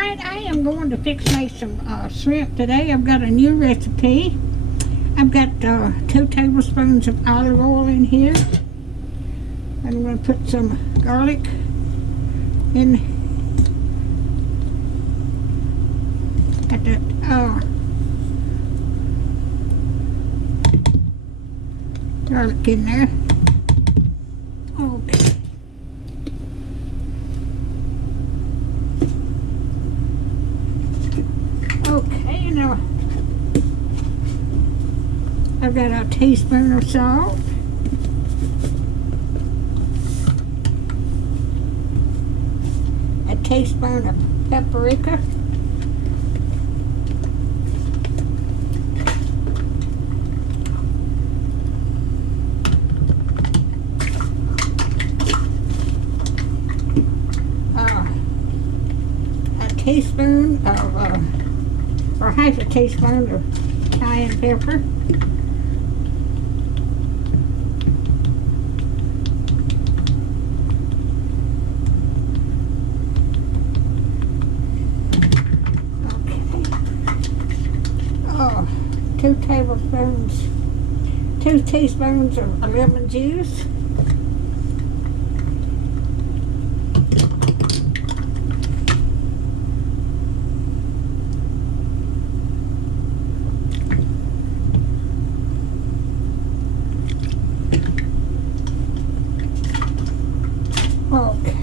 Alright, I am going to fix me some shrimp today. I've got a new recipe. I've got 2 tablespoons of olive oil in here. I'm going to put some garlic in at the garlic in there. Okay. Okay, now I've got a teaspoon of salt, a teaspoon of paprika, a teaspoon of or half a teaspoon of cayenne pepper, okay, 2 teaspoons of lemon juice, okay,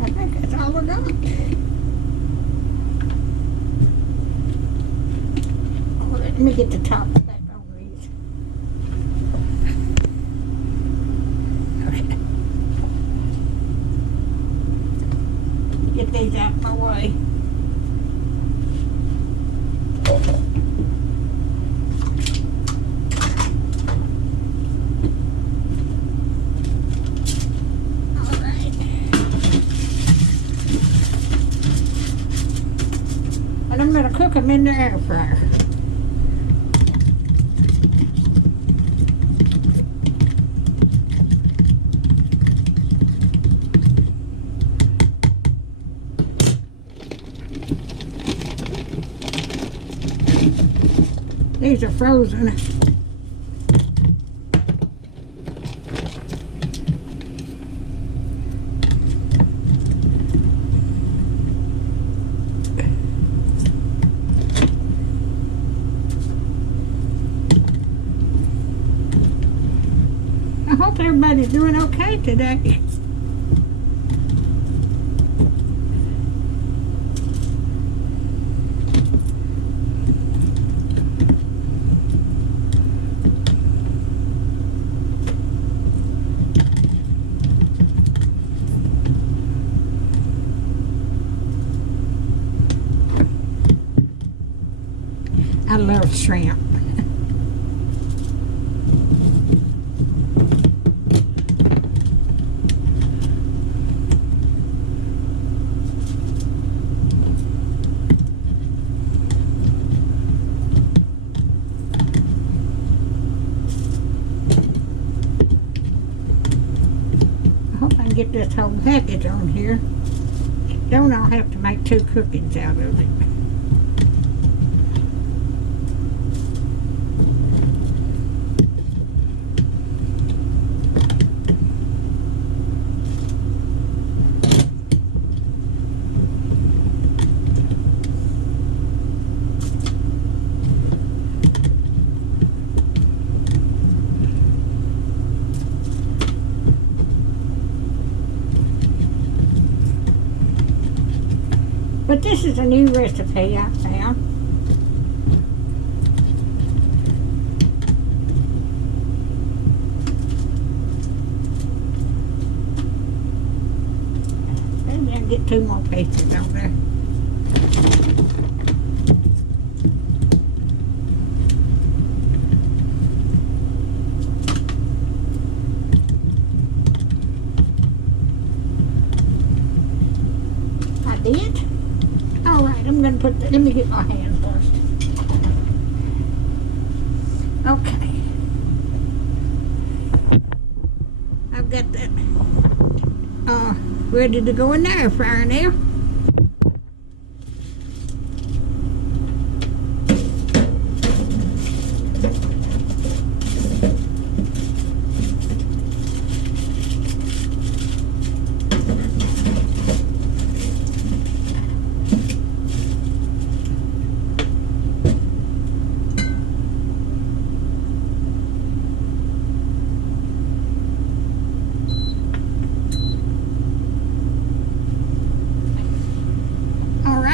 I think that's all we got. Let me get the top back on these. Okay. Get these out of my way. Alright. And I'm going to cook them in the air fryer. These are frozen. I hope everybody's doing okay today. I love shrimp. I hope I can get this whole package on here. Don't all have to make 2 cookings out of it. But this is a new recipe I found. Maybe I can get 2 more pieces on there. I did. Alright, I'm going to put that, let me get my hand first. Okay. I've got that ready to go in the air fryer now.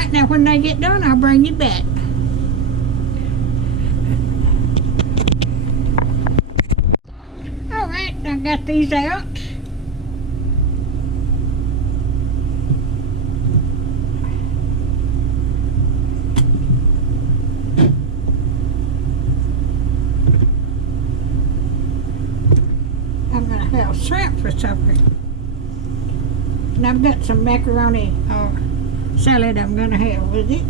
Alright, now when they get done, I'll bring you back. Alright, I got these out. I'm going to have shrimp for supper. And I've got some macaroni salad I'm going to have with it.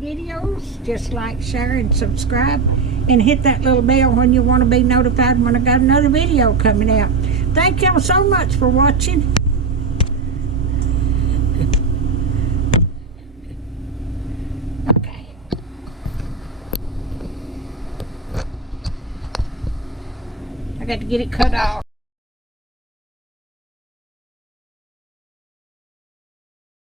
Videos, just like, share, and subscribe, and hit that little bell when you want to be notified when I got another video coming out. Thank y'all so much for watching. Okay. I got to get it cut off.